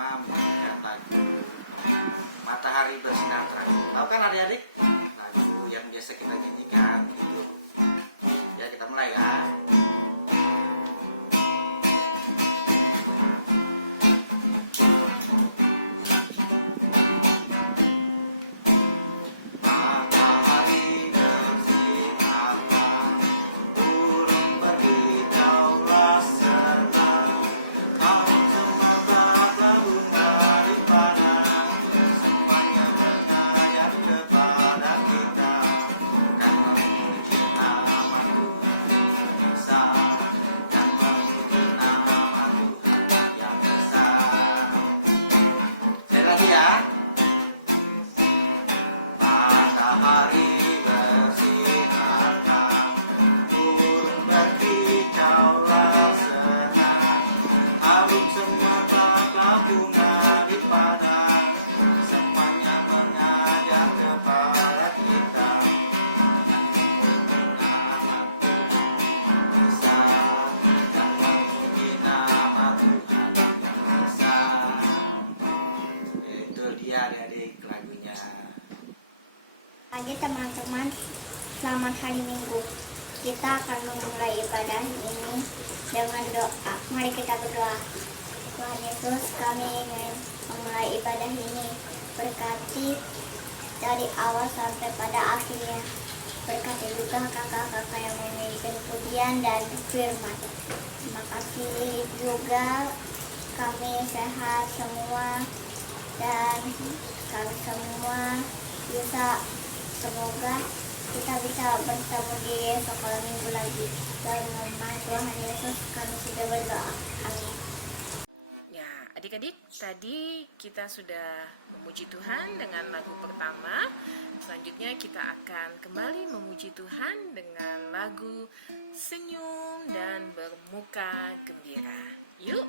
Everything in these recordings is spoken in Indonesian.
pertama menyanyikan lagu Matahari Bersinar Terang. Tahu kan adik-adik? Lagu yang biasa kita nyanyikan gitu. Ya, kita mulai ya. Pagi teman-teman, selamat hari Minggu. Kita akan memulai ibadah ini dengan doa. Mari kita berdoa. Tuhan Yesus, kami ingin memulai ibadah ini. Berkati dari awal sampai pada akhirnya. Berkati juga kakak-kakak yang memimpin pujian dan firman. Terima kasih juga kami sehat semua dan kami semua bisa. Semoga kita bisa bertemu di sekolah minggu lagi. Dalam nama Tuhan Yesus kami sudah berdoa. Amin. Ya, adik-adik, tadi kita sudah memuji Tuhan dengan lagu pertama. Selanjutnya kita akan kembali memuji Tuhan dengan lagu Senyum dan Bermuka Gembira. Yuk!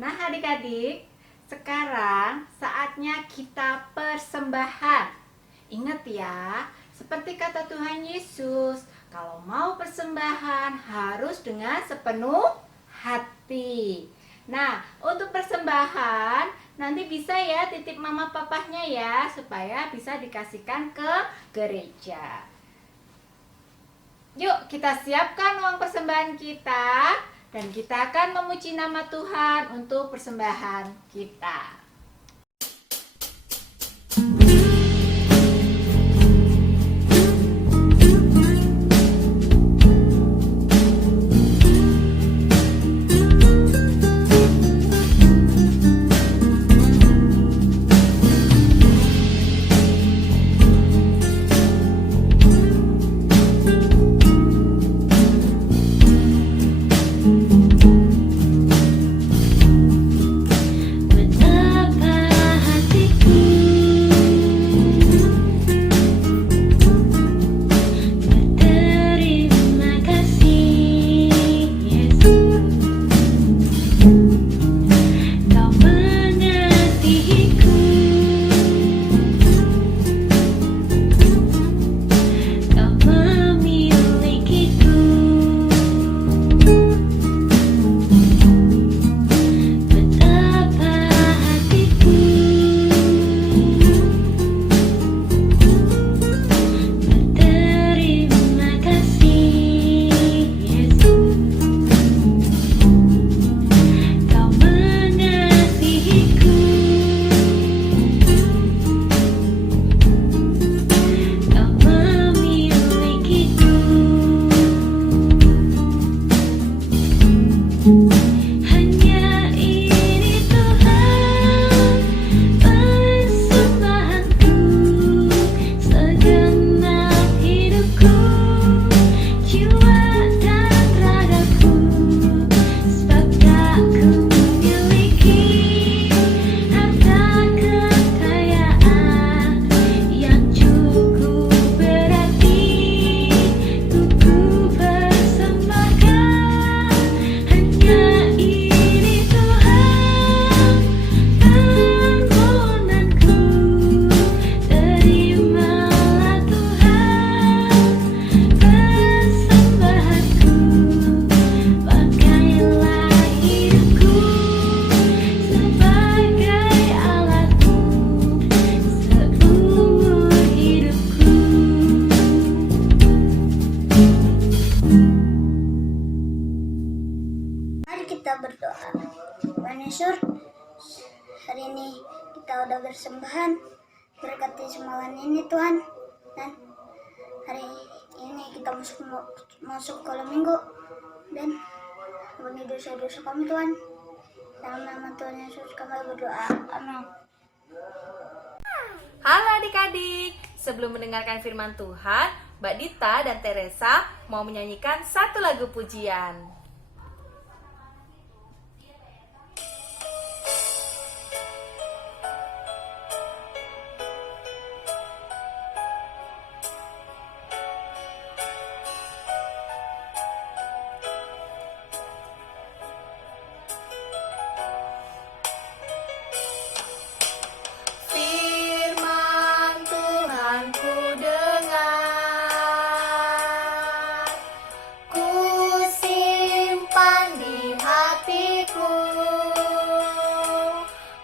Nah adik-adik, sekarang saatnya kita persembahan. Ingat ya, seperti kata Tuhan Yesus, kalau mau persembahan harus dengan sepenuh hati. Nah, untuk persembahan nanti bisa ya titip mama papahnya ya, supaya bisa dikasihkan ke gereja. Yuk kita siapkan uang persembahan kita. Dan kita akan memuji nama Tuhan untuk persembahan kita. Hanya ini Tuhan persembahanku, segenap hidupku, jiwa dan ragaku, sebab tak ku miliki harta kekayaan yang cukup berarti ku persembahkan. Hanya ini Tuhan permohonanku, terimalah Tuhan persembahanku, pakailah hidupku sebagai alatmu seumur hidupku. Mari kita berdoa. Tuhan Yesus, hari ini kita udah bersembahan, berkati semalam ini Tuhan, dan hari ini kita masuk ke minggu, dan ampuni dosa-dosa kami Tuhan. Dalam nama Tuhan Yesus kami berdoa. Amin. Halo adik-adik, sebelum mendengarkan firman Tuhan, Mbak Dita dan Teresa mau menyanyikan satu lagu pujian. Firman Tuhan ku dengar, ku simpan di hatiku,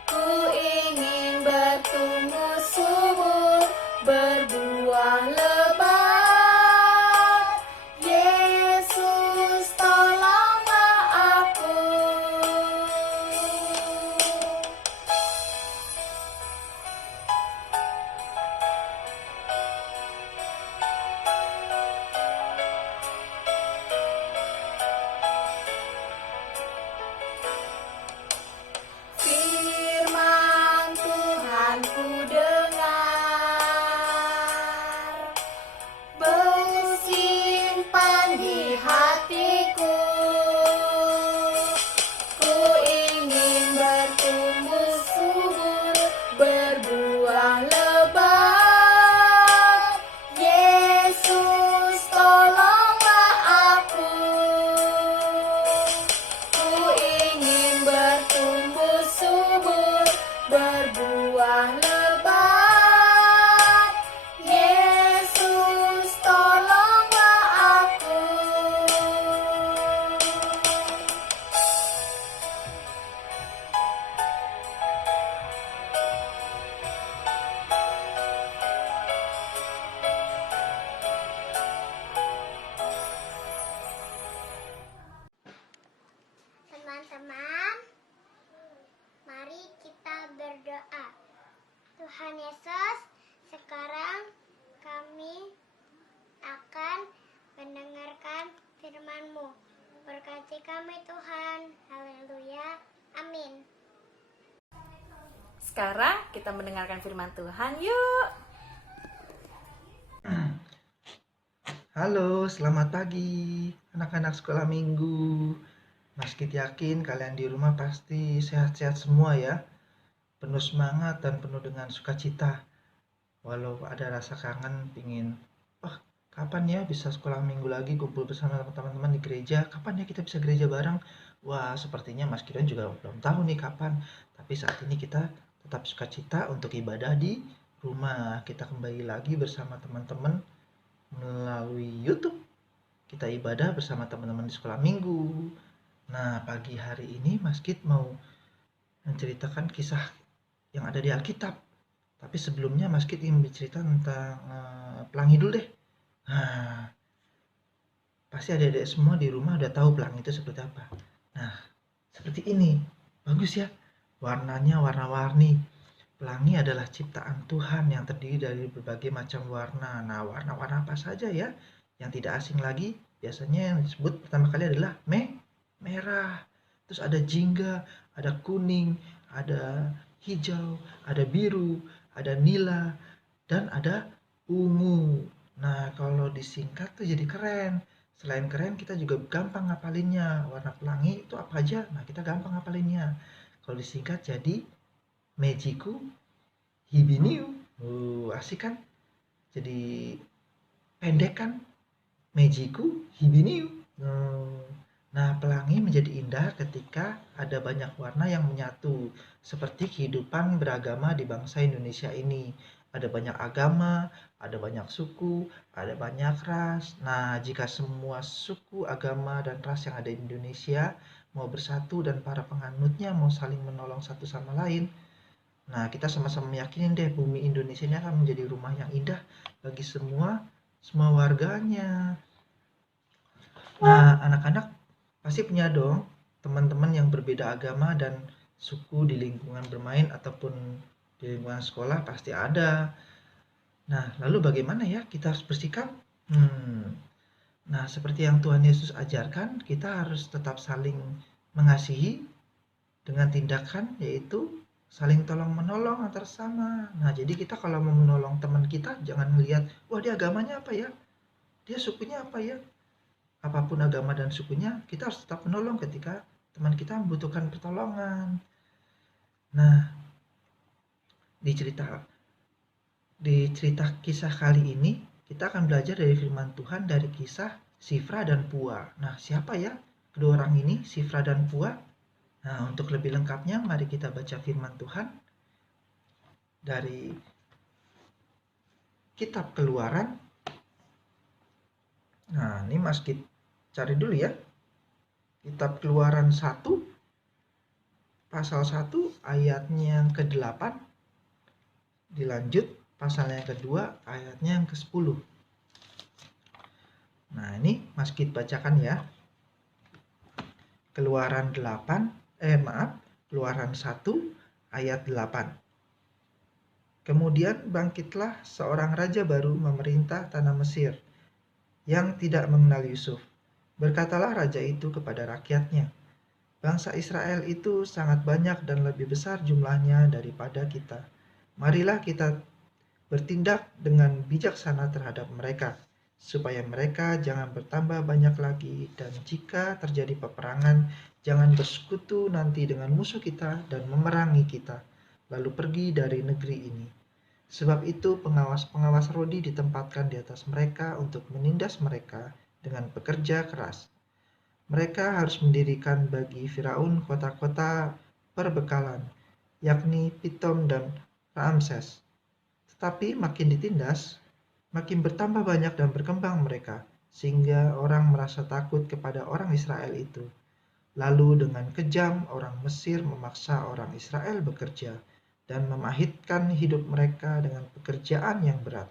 ku ingin bertumbuh subur, berbuah lebat. Yesus tolonglah aku. Firman Tuhan ku dengar, bersimpan di hatiku, ku ingin bertumbuh subur, berbuah lebat. Yesus tolonglah aku, ku ingin bertumbuh subur, berbuah lebat. Yesus tolonglah aku. Teman-teman, mari kita berdoa. Tuhan Yesus, sekarang kami akan mendengarkan firman-Mu. Berkati kami Tuhan. Haleluya. Amin. Sekarang kita mendengarkan firman Tuhan, yuk. Halo, selamat pagi anak-anak sekolah minggu. Mas Kit yakin kalian di rumah pasti sehat-sehat semua ya. Penuh semangat dan penuh dengan sukacita. Walau ada rasa kangen, pingin, kapan ya bisa sekolah minggu lagi, kumpul bersama teman-teman di gereja. Kapan ya kita bisa gereja bareng? Wah, sepertinya Mas Kiran juga belum tahu nih kapan. Tapi saat ini kita tetap sukacita untuk ibadah di rumah. Kita kembali lagi bersama teman-teman melalui YouTube. Kita ibadah bersama teman-teman di sekolah minggu. Nah, pagi hari ini Mas Kit mau menceritakan kisah yang ada di Alkitab. Tapi sebelumnya Mas Kit ingin bercerita tentang pelangi dulu deh. Nah, pasti adik-adik semua di rumah udah tahu pelangi itu seperti apa. Nah, seperti ini. Bagus ya. Warnanya warna-warni. Pelangi adalah ciptaan Tuhan yang terdiri dari berbagai macam warna. Nah, warna-warna apa saja ya? Yang tidak asing lagi, biasanya yang disebut pertama kali adalah merah. Terus ada jingga, ada kuning, ada hijau, ada biru, ada nila, dan ada ungu. Nah, kalau disingkat tuh jadi keren. Selain keren, kita juga gampang ngapalinnya. Warna pelangi itu apa aja? Nah, kita gampang ngapalinnya. Kalau disingkat jadi Mejiku Hibiniu. Asik kan? Jadi pendek kan? Mejiku Hibiniu. Nah, pelangi menjadi indah ketika ada banyak warna yang menyatu, seperti kehidupan beragama di bangsa Indonesia ini. Ada banyak agama, ada banyak suku, ada banyak ras. Nah, jika semua suku, agama, dan ras yang ada di Indonesia mau bersatu dan para penganutnya mau saling menolong satu sama lain, nah kita sama-sama meyakinin deh bumi Indonesia ini akan menjadi rumah yang indah bagi semua warganya. Nah, anak-anak pasti punya dong teman-teman yang berbeda agama dan suku di lingkungan bermain ataupun di lingkungan sekolah pasti ada. Nah, lalu bagaimana ya kita harus bersikap? Nah, seperti yang Tuhan Yesus ajarkan, kita harus tetap saling mengasihi dengan tindakan yaitu saling tolong menolong antar sama. Nah, jadi kita kalau mau menolong teman kita jangan melihat, wah dia agamanya apa ya? Dia sukunya apa ya? Apapun agama dan sukunya, kita harus tetap menolong ketika teman kita membutuhkan pertolongan. Nah, di cerita kisah kali ini, kita akan belajar dari firman Tuhan dari kisah Sifra dan Pua. Nah, siapa ya kedua orang ini, Sifra dan Pua? Nah, untuk lebih lengkapnya, mari kita baca firman Tuhan dari Kitab Keluaran. Nah, ini Mas Kit cari dulu ya. Kitab Keluaran 1, pasal 1, ayatnya yang ke-8. Dilanjut, pasalnya yang kedua, ayatnya yang ke-10. Nah, ini Mas Kit bacakan ya. Keluaran 1, ayat 8. Kemudian bangkitlah seorang raja baru memerintah tanah Mesir, yang tidak mengenal Yusuf. Berkatalah raja itu kepada rakyatnya, bangsa Israel itu sangat banyak dan lebih besar jumlahnya daripada kita. Marilah kita bertindak dengan bijaksana terhadap mereka, supaya mereka jangan bertambah banyak lagi, dan jika terjadi peperangan, jangan bersekutu nanti dengan musuh kita dan memerangi kita, lalu pergi dari negeri ini. Sebab itu pengawas-pengawas Rodi ditempatkan di atas mereka untuk menindas mereka dengan pekerja keras. Mereka harus mendirikan bagi Firaun kota-kota perbekalan, yakni Pitom dan Ramses. Tetapi makin ditindas, makin bertambah banyak dan berkembang mereka, sehingga orang merasa takut kepada orang Israel itu. Lalu dengan kejam orang Mesir memaksa orang Israel bekerja dan memahitkan hidup mereka dengan pekerjaan yang berat,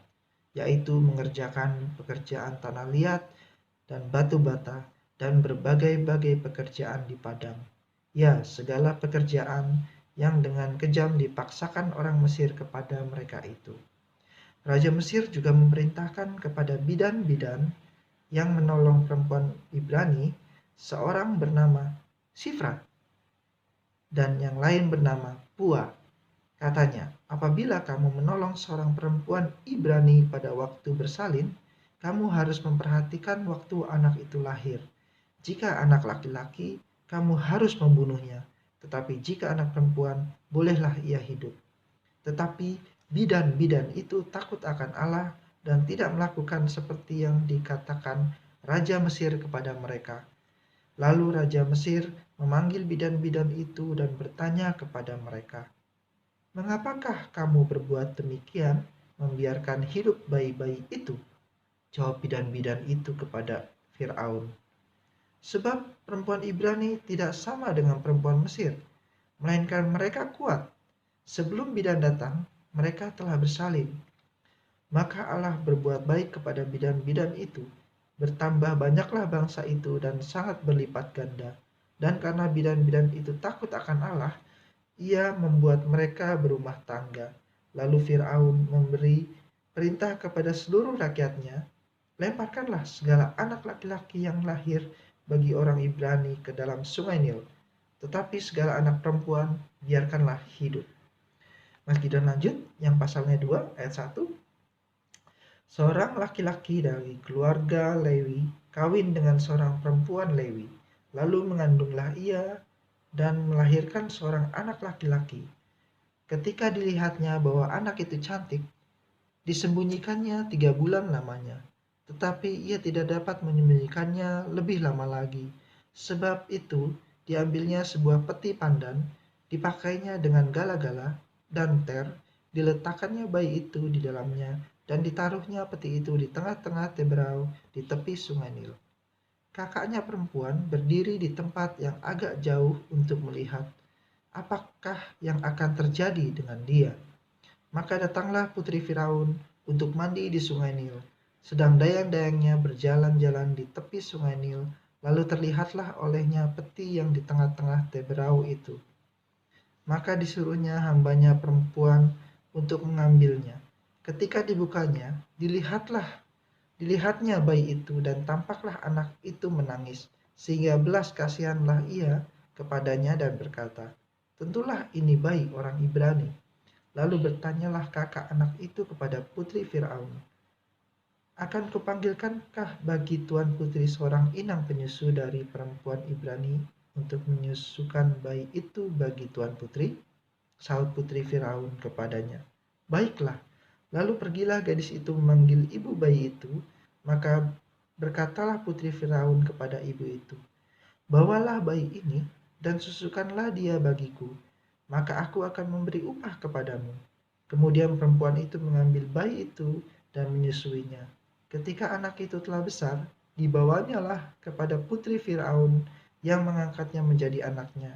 yaitu mengerjakan pekerjaan tanah liat dan batu bata dan berbagai-bagai pekerjaan di padang. Ya, segala pekerjaan yang dengan kejam dipaksakan orang Mesir kepada mereka itu. Raja Mesir juga memerintahkan kepada bidan-bidan yang menolong perempuan Ibrani, seorang bernama Sifra dan yang lain bernama Pua. Katanya, apabila kamu menolong seorang perempuan Ibrani pada waktu bersalin, kamu harus memperhatikan waktu anak itu lahir. Jika anak laki-laki, kamu harus membunuhnya. Tetapi jika anak perempuan, bolehlah ia hidup. Tetapi bidan-bidan itu takut akan Allah dan tidak melakukan seperti yang dikatakan Raja Mesir kepada mereka. Lalu Raja Mesir memanggil bidan-bidan itu dan bertanya kepada mereka, "Mengapakah kamu berbuat demikian, membiarkan hidup bayi-bayi itu?" Jawab bidan-bidan itu kepada Firaun, "Sebab perempuan Ibrani tidak sama dengan perempuan Mesir, melainkan mereka kuat. Sebelum bidan datang, mereka telah bersalin." Maka Allah berbuat baik kepada bidan-bidan itu. Bertambah banyaklah bangsa itu dan sangat berlipat ganda. Dan karena bidan-bidan itu takut akan Allah, ia membuat mereka berumah tangga. Lalu Firaun memberi perintah kepada seluruh rakyatnya, "Lemparkanlah segala anak laki-laki yang lahir bagi orang Ibrani ke dalam sungai Nil, tetapi segala anak perempuan biarkanlah hidup. Mas Gideon lanjut, yang pasalnya 2 ayat 1. Seorang laki-laki dari keluarga Lewi kawin dengan seorang perempuan Lewi, lalu mengandunglah ia dan melahirkan seorang anak laki-laki. Ketika dilihatnya bahwa anak itu cantik, disembunyikannya 3 bulan lamanya. Tetapi ia tidak dapat menyembunyikannya lebih lama lagi. Sebab itu diambilnya sebuah peti pandan, dipakainya dengan gala-gala dan ter, diletakkannya bayi itu di dalamnya, dan ditaruhnya peti itu di tengah-tengah teberau di tepi sungai Nil. Kakaknya perempuan berdiri di tempat yang agak jauh untuk melihat apakah yang akan terjadi dengan dia. Maka datanglah putri Firaun untuk mandi di sungai Nil. Sedang dayang-dayangnya berjalan-jalan di tepi sungai Nil, lalu terlihatlah olehnya peti yang di tengah-tengah teberau itu. Maka disuruhnya hambanya perempuan untuk mengambilnya. Ketika dibukanya, dilihatnya bayi itu, dan tampaklah anak itu menangis, sehingga belas kasihanlah ia kepadanya dan berkata, tentulah ini bayi orang Ibrani. Lalu bertanyalah kakak anak itu kepada putri Firaun, akan kupanggilkankah bagi tuan putri seorang inang penyusu dari perempuan Ibrani untuk menyusukan bayi itu bagi tuan putri? Sahut putri Firaun kepadanya, baiklah. Lalu pergilah gadis itu memanggil ibu bayi itu. Maka berkatalah putri Firaun kepada ibu itu, bawalah bayi ini dan susukanlah dia bagiku, maka aku akan memberi upah kepadamu. Kemudian perempuan itu mengambil bayi itu dan menyusuinya. Ketika anak itu telah besar, dibawanyalah kepada putri Firaun yang mengangkatnya menjadi anaknya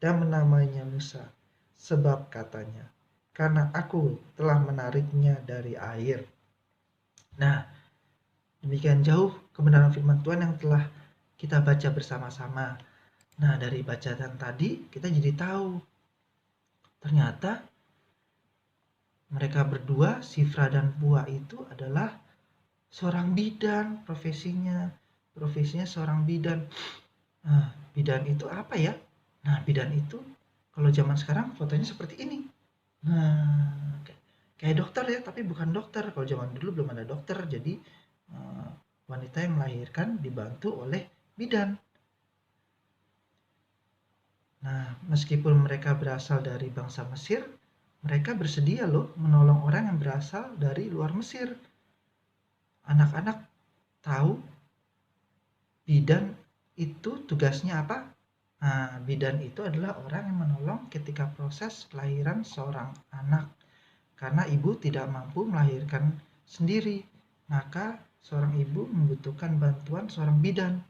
dan menamainya Musa, sebab katanya, karena aku telah menariknya dari air. Nah, demikian jauh kebenaran firman Tuhan yang telah kita baca bersama-sama. Nah, dari bacaan tadi kita jadi tahu ternyata mereka berdua, Sifra dan Pua, itu adalah seorang bidan. Profesinya seorang bidan. Nah, bidan itu apa ya? Nah, bidan itu kalau zaman sekarang fotonya seperti ini. Nah, kayak dokter ya, tapi bukan dokter. Kalau zaman dulu belum ada dokter, jadi wanita yang melahirkan dibantu oleh bidan. Nah, meskipun mereka berasal dari bangsa Mesir, mereka bersedia loh menolong orang yang berasal dari luar Mesir. Anak-anak tahu bidan itu tugasnya apa? Nah, bidan itu adalah orang yang menolong ketika proses kelahiran seorang anak. Karena ibu tidak mampu melahirkan sendiri, maka seorang ibu membutuhkan bantuan seorang bidan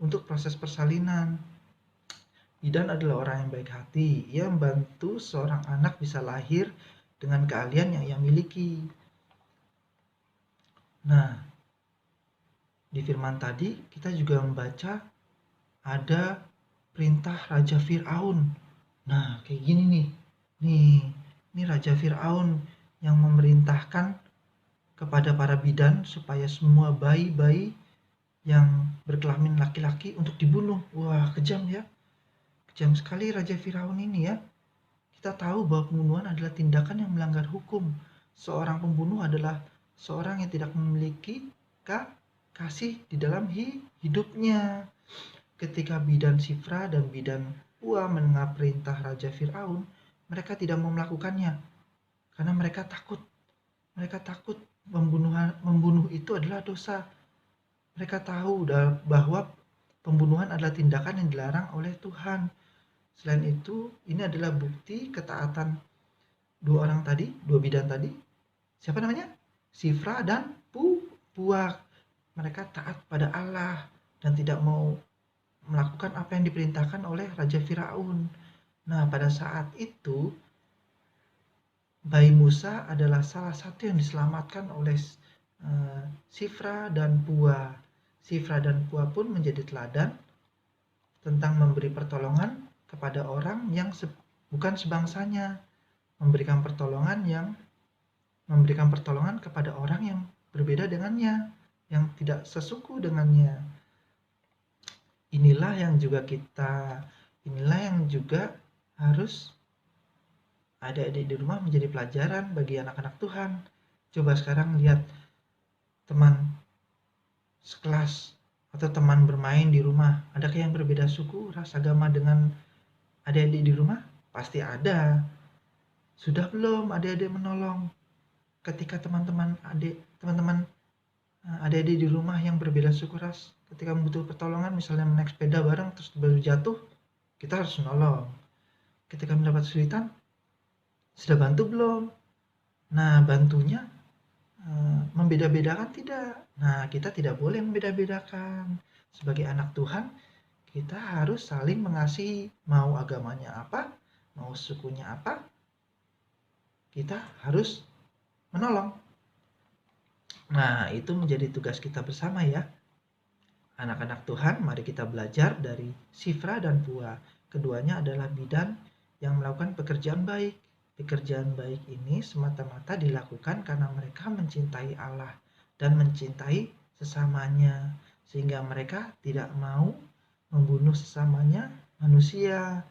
untuk proses persalinan. Bidan adalah orang yang baik hati. Ia membantu seorang anak bisa lahir dengan keahlian yang ia miliki. Nah, di firman tadi kita juga membaca ada perintah Raja Firaun. Nah, kayak gini nih. Ini Raja Firaun yang memerintahkan kepada para bidan supaya semua bayi-bayi yang berkelamin laki-laki untuk dibunuh. Wah, kejam ya. Kejam sekali Raja Firaun ini ya. Kita tahu bahwa pembunuhan adalah tindakan yang melanggar hukum. Seorang pembunuh adalah seorang yang tidak memiliki kasih di dalam hidupnya. Ketika bidan Sifra dan bidan Pua mendengar perintah Raja Firaun, mereka tidak mau melakukannya karena mereka takut. Mereka takut membunuh itu adalah dosa. Mereka tahu bahwa pembunuhan adalah tindakan yang dilarang oleh Tuhan. Selain itu, ini adalah bukti ketaatan dua bidan tadi. Siapa namanya? Sifra dan Pua. Mereka taat pada Allah dan tidak mau melakukan apa yang diperintahkan oleh Raja Firaun. Nah, pada saat itu bayi Musa adalah salah satu yang diselamatkan oleh Sifra dan Pua. Sifra dan Pua pun menjadi teladan tentang memberi pertolongan kepada orang yang bukan sebangsanya, memberikan pertolongan kepada orang yang berbeda dengannya, yang tidak sesuku dengannya. Inilah yang juga kita Inilah yang juga harus adik-adik di rumah menjadi pelajaran bagi anak-anak Tuhan. Coba sekarang lihat teman sekelas atau teman bermain di rumah. Adakah yang berbeda suku, ras, agama dengan adik-adik di rumah? Pasti ada. Sudah belum adik-adik menolong ketika teman-teman adik-adik di rumah yang berbeda suku ras ketika membutuhkan pertolongan, misalnya naik sepeda bareng terus baru jatuh, kita harus menolong. Ketika mendapat kesulitan, sudah bantu belum? Nah, bantunya membeda-bedakan tidak. Nah, kita tidak boleh membeda-bedakan. Sebagai anak Tuhan, kita harus saling mengasihi. Mau agamanya apa, mau sukunya apa, kita harus menolong. Nah, itu menjadi tugas kita bersama ya. Anak-anak Tuhan, mari kita belajar dari Sifra dan Pua. Keduanya adalah bidan yang melakukan pekerjaan baik. Pekerjaan baik ini semata-mata dilakukan karena mereka mencintai Allah dan mencintai sesamanya, sehingga mereka tidak mau membunuh sesamanya manusia.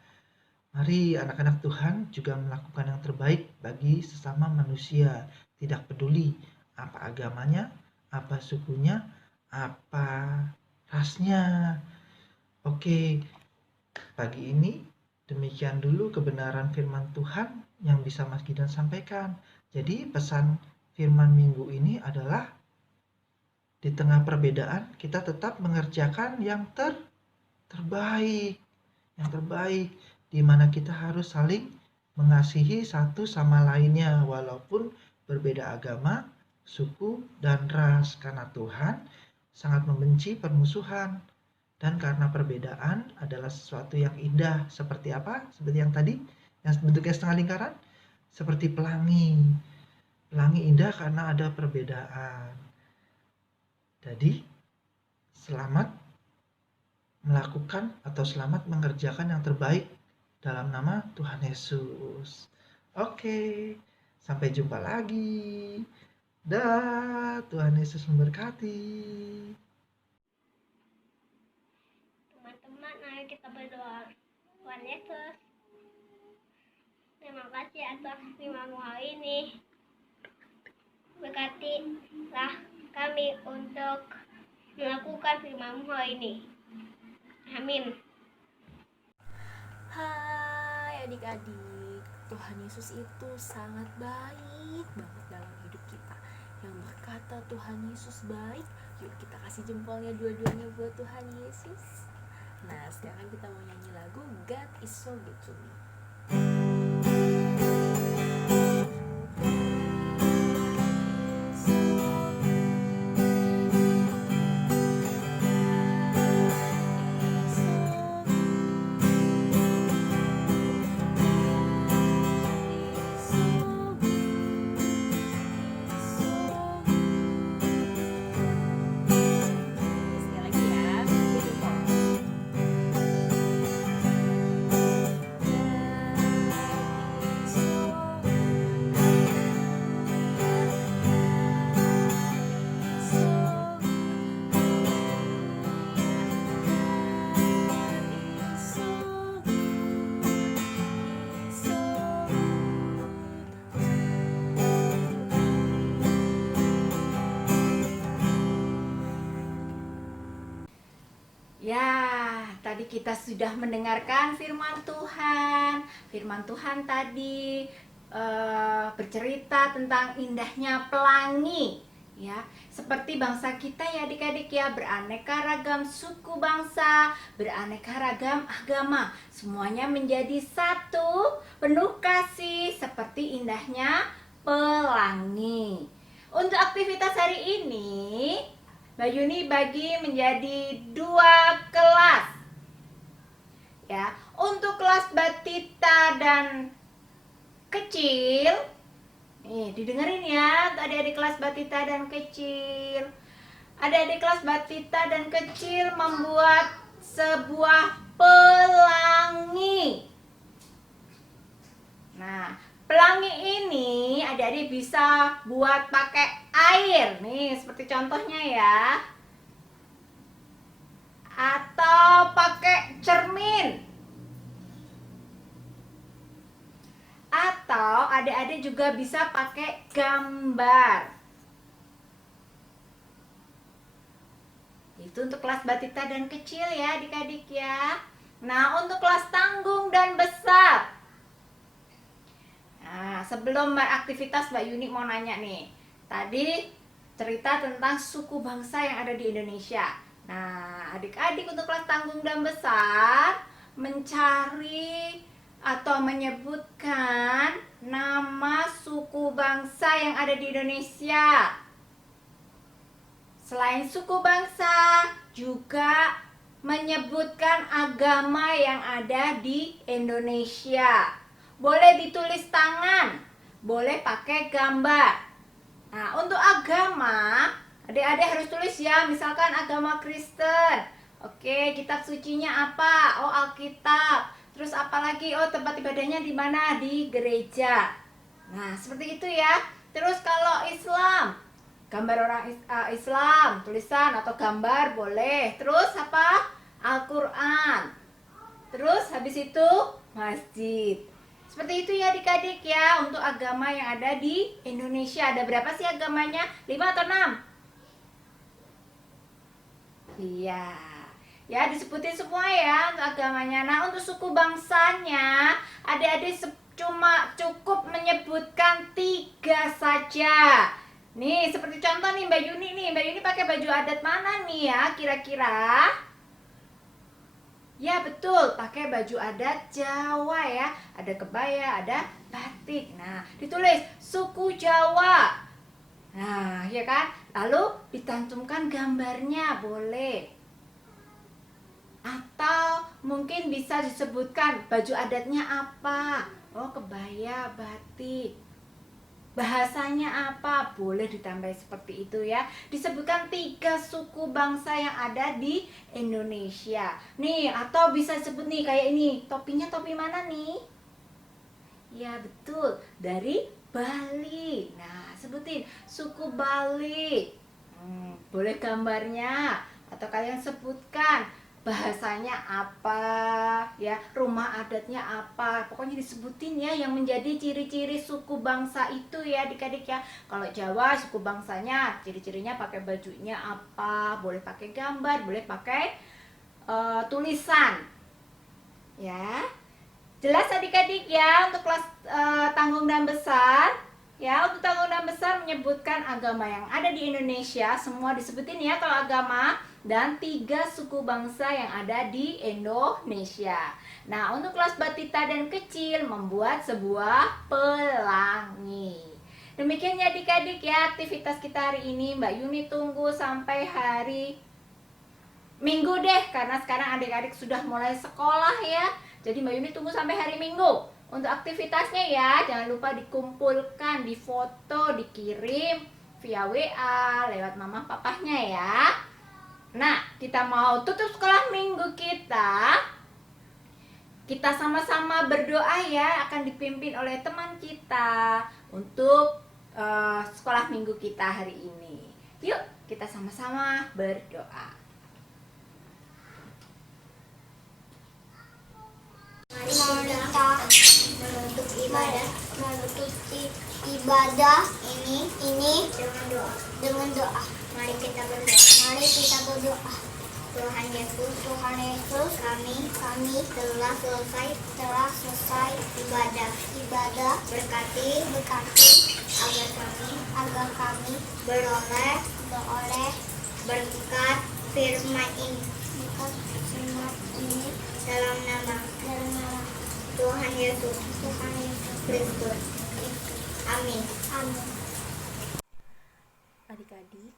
Mari anak-anak Tuhan juga melakukan yang terbaik bagi sesama manusia, tidak peduli apa agamanya, apa sukunya, apa rasnya. Oke, pagi ini demikian dulu kebenaran firman Tuhan yang bisa Mas Gideon sampaikan. Jadi pesan firman minggu ini adalah di tengah perbedaan kita tetap mengerjakan yang terbaik. Yang terbaik di mana kita harus saling mengasihi satu sama lainnya walaupun berbeda agama, suku, dan ras, karena Tuhan sangat membenci permusuhan. Dan karena perbedaan adalah sesuatu yang indah. Seperti apa? Seperti yang tadi, yang bentuknya setengah lingkaran. Seperti pelangi. Pelangi indah karena ada perbedaan. Jadi, selamat melakukan atau selamat mengerjakan yang terbaik dalam nama Tuhan Yesus. Oke, sampai jumpa lagi. Dah, Tuhan Yesus memberkati. Teman-teman, ayo kita berdoa. Tuhan Yesus, terima kasih atas firman-Mu hari ini. Berkatilah kami untuk melakukan firman-Mu hari ini. Amin. Hai adik-adik, Tuhan Yesus itu sangat baik banget dalam hidup kita. Yang berkata Tuhan Yesus baik, yuk kita kasih jempolnya dua-duanya buat Tuhan Yesus. Nah, sekarang kita mau nyanyi lagu God is so good to me. Sekali lagi ya, beautiful. Ya, tadi kita sudah mendengarkan firman Tuhan. Firman Tuhan tadi bercerita tentang indahnya pelangi, ya. Seperti bangsa kita ya adik-adik ya, beraneka ragam suku bangsa, beraneka ragam agama. Semuanya menjadi satu, penuh kasih, seperti indahnya pelangi. Untuk aktivitas hari ini, Mbak Yuni bagi menjadi 2 kelas. Ya, untuk kelas batita dan kecil, nih didengerin ya, adik-adik kelas batita dan kecil. Adik-adik kelas batita dan kecil membuat sebuah pelangi. Nah, pelangi ini adik-adik bisa buat pakai air nih, seperti contohnya ya. Atau pakai cermin. juga bisa pakai gambar. Itu untuk kelas batita dan kecil ya adik-adik ya. Nah, untuk kelas tanggung dan besar. Nah, sebelum beraktivitas Mbak Yuni mau nanya nih. Tadi cerita tentang suku bangsa yang ada di Indonesia. Nah, adik-adik untuk kelas tanggung dan besar mencari atau menyebutkan nama suku bangsa yang ada di Indonesia. Selain suku bangsa, juga menyebutkan agama yang ada di Indonesia. Boleh ditulis tangan, boleh pakai gambar. Nah, untuk agama, adik-adik harus tulis ya, misalkan agama Kristen. Oke, kitab sucinya apa? Oh, Alkitab. Terus apa lagi? Oh, tempat ibadahnya di mana? Di gereja. Nah, seperti itu ya. Terus kalau Islam, gambar orang Islam, tulisan atau gambar boleh. Terus apa? Al-Quran. Terus habis itu masjid. Seperti itu ya adik-adik ya untuk agama yang ada di Indonesia. Ada berapa sih agamanya? 5 atau 6? Iya. Ya disebutin semua ya untuk agamanya. Nah untuk suku bangsanya, adik-adik cuma cukup menyebutkan 3 saja. Nih seperti contoh nih Mbak Yuni nih. Mbak Yuni pakai baju adat mana nih ya kira-kira? Ya betul, pakai baju adat Jawa ya. Ada kebaya, ada batik. Nah, ditulis suku Jawa. Nah, ya kan? Lalu ditantumkan gambarnya, boleh. Atau mungkin bisa disebutkan baju adatnya apa. Oh, kebaya, batik. Bahasanya apa? Boleh ditambah seperti itu ya. Disebutkan 3 suku bangsa yang ada di Indonesia. Nih, atau bisa sebut nih kayak ini. Topinya topi mana nih? Ya betul, dari Bali. Nah, sebutin suku Bali. Boleh gambarnya. Atau kalian sebutkan bahasanya apa ya, rumah adatnya apa, pokoknya disebutin ya yang menjadi ciri-ciri suku bangsa itu ya adik-adik ya. Kalau Jawa suku bangsanya ciri-cirinya pakai bajunya apa, boleh pakai gambar, boleh pakai tulisan ya. Jelas adik-adik ya untuk kelas tanggung dan besar ya. Untuk tanggung dan besar menyebutkan agama yang ada di Indonesia, semua disebutin ya kalau agama, dan 3 suku bangsa yang ada di Indonesia. Nah, untuk kelas batita dan kecil membuat sebuah pelangi. Demikian ya adik-adik ya aktivitas kita hari ini. Mbak Yuni tunggu sampai hari Minggu deh, karena sekarang adik-adik sudah mulai sekolah ya. Jadi Mbak Yuni tunggu sampai hari Minggu untuk aktivitasnya ya. Jangan lupa dikumpulkan, difoto, dikirim via WA lewat mama papahnya ya. Nah, kita mau tutup sekolah minggu kita. Kita sama-sama berdoa ya, akan dipimpin oleh teman kita untuk sekolah minggu kita hari ini. Yuk, kita sama-sama berdoa. Mari kita menutup ibadah ini dengan doa. Mari kita berdoa. Tuhan Yesus, kami telah selesai ibadah. Berkati agar kami beroleh berkat firman ini. Dalam nama Tuhan Yesus Kristus. Amin. Adik-adik,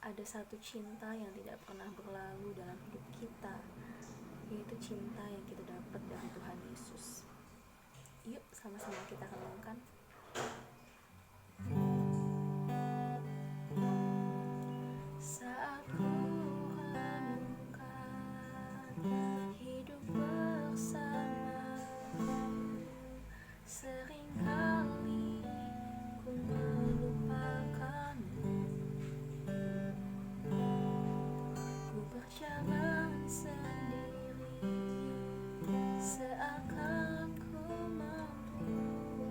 ada satu cinta yang tidak pernah berlalu dalam hidup kita, yaitu cinta yang kita dapat dari Tuhan Yesus. Yuk sama-sama kita renungkan. Saat ku renungkan hidup bersamamu, seringkali ku melupakanmu. Ku berjalan sendiri, seakan ku mampu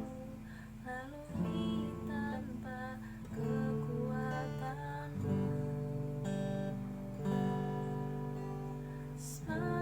Tuhan.